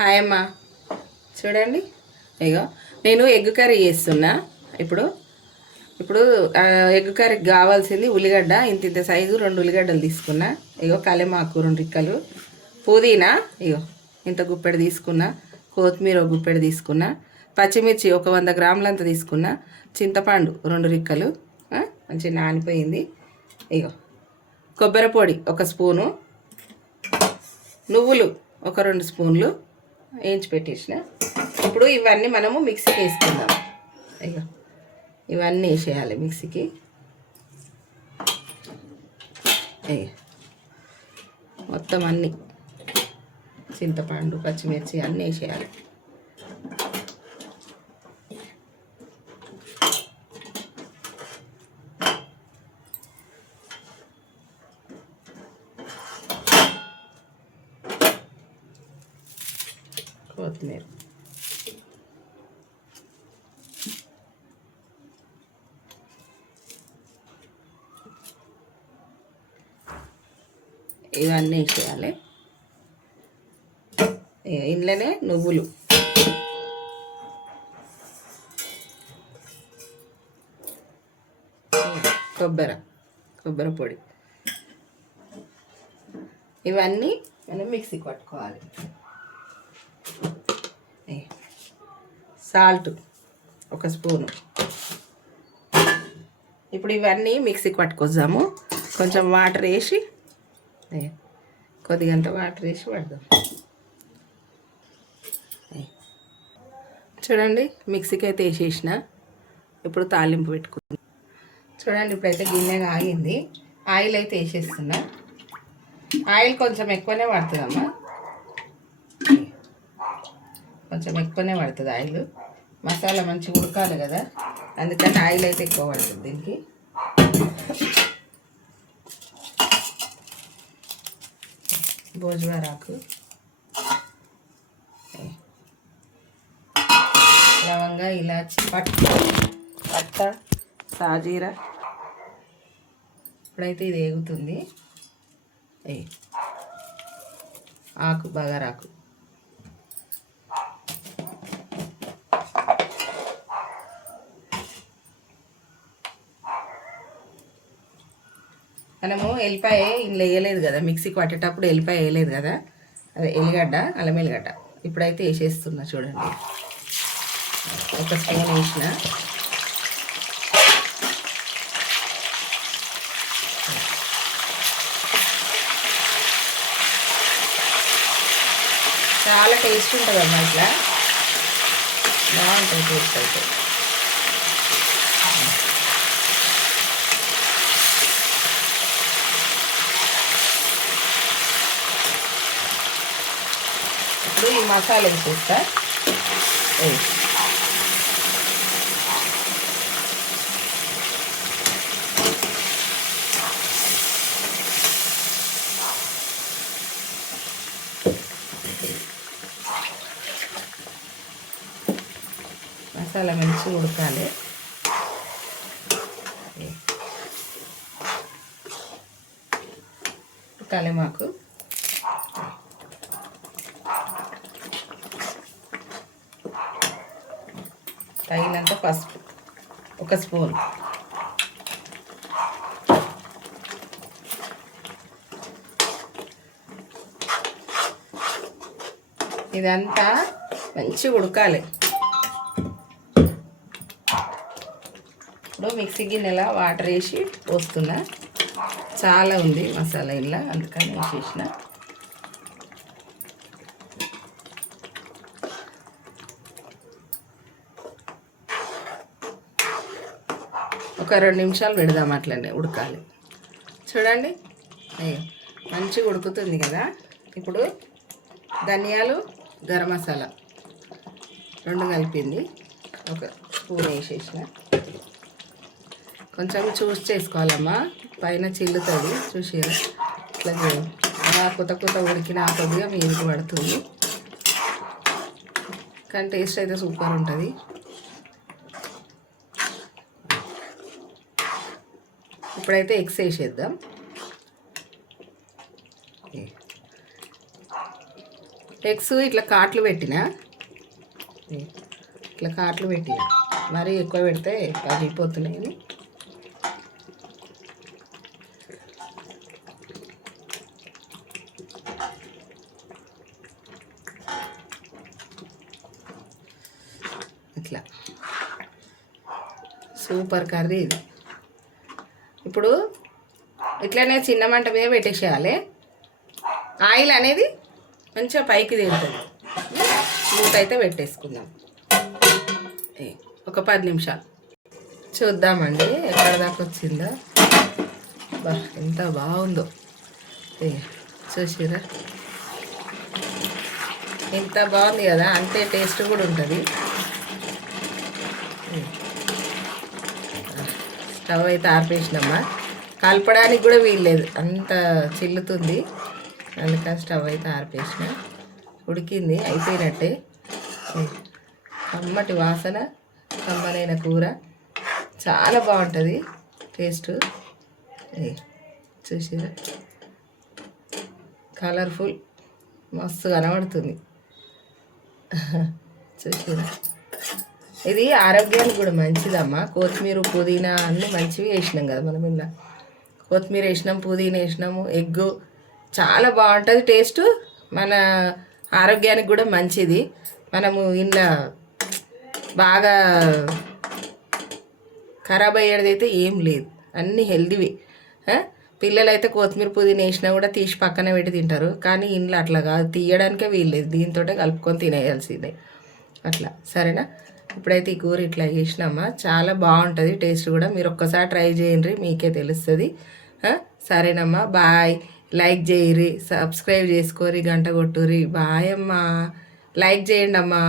Hi అమ్మా. చూడండి, ఇగో నేను ఎగ్ కర్రీ చేస్తున్నా. ఇప్పుడు ఇప్పుడు ఎగ్ కర్రీకి కావాల్సింది ఉల్లిగడ్డ ఇంత ఇంత సైజు 2 ఉల్లిగడ్డలు తీసుకున్నా. ఇగో కలెమాకు 2 రిక్కలు, పుదీనా ఇగో ఇంత గుప్పెడు తీసుకున్నా, కొత్తిమీర ఒక గుప్పెడు తీసుకున్నా, పచ్చిమిర్చి ఒక 100 గ్రాములంత తీసుకున్నా, చింతపండు 2 రిక్కలు మంచిగా నానిపోయింది. ఇగో కొబ్బరి పొడి 1 స్పూను, నువ్వులు ఒక 2 స్పూన్లు వేయించి పెట్టేసిన. ఇప్పుడు ఇవన్నీ మనము మిక్సీకి వేసుకుందాం. ఇక ఇవన్నీ వేసేయాలి మిక్సీకి. మొత్తం అన్నీ చింతపండు పచ్చిమిర్చి అన్నీ వేసేయాలి. కొత్తిమీర ఇవన్నీ వేసేయాలి. ఇంట్లోనే నువ్వులు కొబ్బరి పొడి ఇవన్నీ మనం మిక్సీకి పట్టుకోవాలి. Salt 1 spoon. ఇప్పుడు ఇవన్నీ మిక్సీకి పట్టుకొద్దాము. కొంచెం వాటర్ వేసి కొద్దిగంత వాటర్ వేసి పడదాం. చూడండి, మిక్సీకి అయితే వేసేసిన. ఇప్పుడు తాలింపు పెట్టుకుందాం. చూడండి, ఇప్పుడైతే గిన్నె ఆగింది. ఆయిల్ అయితే వేసేస్తున్నా. ఆయిల్ కొంచెం ఎక్కువనే పడుతుందమ్మా, కొంచెం ఎక్కువనే పడుతుంది ఆయిల్. మసాలా మంచిగా ఉడకాలి కదా, అందుకని ఆయిల్ అయితే ఎక్కువ పడుతుంది దీనికి. భోజవారాకు, లవంగ, ఇలాచి, పట్ట, సాజీరా. ఇప్పుడైతే ఇది వేగుతుంది. ఆకు, బగారాకు, మనము ఎల్లిపాయ ఇందులో వేయలేదు కదా, మిక్సీకి పట్టేటప్పుడు ఎల్లిపాయ వేయలేదు కదా, అదే ఎల్లిగడ్డ, అల్లం ఎల్లిగడ్డ. ఇప్పుడైతే వేసేస్తున్నా. చూడండి, 1 స్పూన్ వేసిన. చాలా టేస్ట్ ఉంటుంది అమ్మా, ఇట్లా బాగుంటుంది టేస్ట్ అయితే. ఇప్పుడు ఈ మసాలా వేసేస్తా. మసాలా మంచిగా ఉడకాలి. కలెమాకు, తగినంత పసుపు 1 స్పూన్, ఇదంతా మంచిగా ఉడకాలి. ఇప్పుడు మిక్సీ గిన్నెలా వాటర్ వేసి పోస్తున్నా. చాలా ఉంది మసాలా ఇలా, అందుకని వేసేసిన. ఒక 2 నిమిషాలు పెడదాం, అట్లనే ఉడకాలి. చూడండి, మంచిగా ఉడుకుతుంది కదా. ఇప్పుడు ధనియాలు, గరం మసాలా 2 కలిపింది 1 స్పూన్ వేసేసిన. కొంచెం చూసి చేసుకోవాలమ్మా, పైన చిల్లుతుంది చూసిరా. ఇట్లా కొత్త ఉడికిన కొద్దిగా మీదకి పడుతుంది, కానీ టేస్ట్ అయితే సూపర్ ఉంటుంది. ఇప్పుడైతే ఎగ్స్ వేసేద్దాం. ఎగ్స్ ఇట్లా కాట్లు పెట్టిన, ఇట్లా కాట్లు పెట్టిన, మరీ ఎక్కువ పెడితే పగిలిపోతున్నాయి. ఇట్లా సూపర్ కర్రీ ఇది. ఇప్పుడు ఇట్లనే చిన్న మంట మీద పెట్టేసేయాలి. ఆయిల్ అనేది మంచిగా పైకి తేలుతుంది. మూత అయితే పెట్టేసుకుందాం. ఒక 10 నిమిషాలు చూద్దామండి ఎక్కడ దాకా వచ్చిందో. బా ఎంత బాగుందో చూసిరా, ఎంత బాగుంది కదా, అంతే టేస్ట్ కూడా ఉంటుంది. స్టవ్ అయితే ఆర్పేసినమ్మా, కలపడానికి కూడా వీల్లేదు, అంత చిల్లుతుంది. అందుకని స్టవ్ అయితే ఆర్పేసిన. ఉడికింది, అయిపోయినట్టే. కమ్మటి వాసన, కమ్మనైన కూర, చాలా బాగుంటుంది టేస్ట్. చూసిరా, కలర్ఫుల్ మస్తు కనబడుతుంది. చూసిరా, ఇది ఆరోగ్యానికి కూడా మంచిదమ్మా. కొత్తిమీర పుదీనా అన్నీ మంచివి వేసినాం కదా మనం. ఇలా కొత్తిమీర వేసినాం, పుదీనా వేసినాము, ఎగ్గు చాలా బాగుంటుంది టేస్ట్. మన ఆరోగ్యానికి కూడా మంచిది. మనము ఇంట్లో బాగా ఖరాబ్ అయ్యేది అయితే ఏం లేదు, అన్నీ హెల్దీవి. పిల్లలైతే కొత్తిమీర పుదీనా వేసినా కూడా తీసి పక్కన పెట్టి తింటారు, కానీ ఇంట్లో అట్లా కాదు, తీయడానికే వీల్లేదు, దీంతో కలుపుకొని తినేయాల్సిందే అట్లా. సరేనా, ఇప్పుడైతే ఈ కూర ఇట్లా చేసినామా, చాలా బాగుంటుంది టేస్ట్ కూడా. మీరు ఒక్కసారి ట్రై చేయండి, మీకే తెలుస్తుంది. సరేనమ్మా, బాయ్. లైక్ చేయరి, సబ్స్క్రైబ్ చేసుకోరి, గంట కొట్టురి. బాయ్ అమ్మా, లైక్ చేయండి అమ్మా.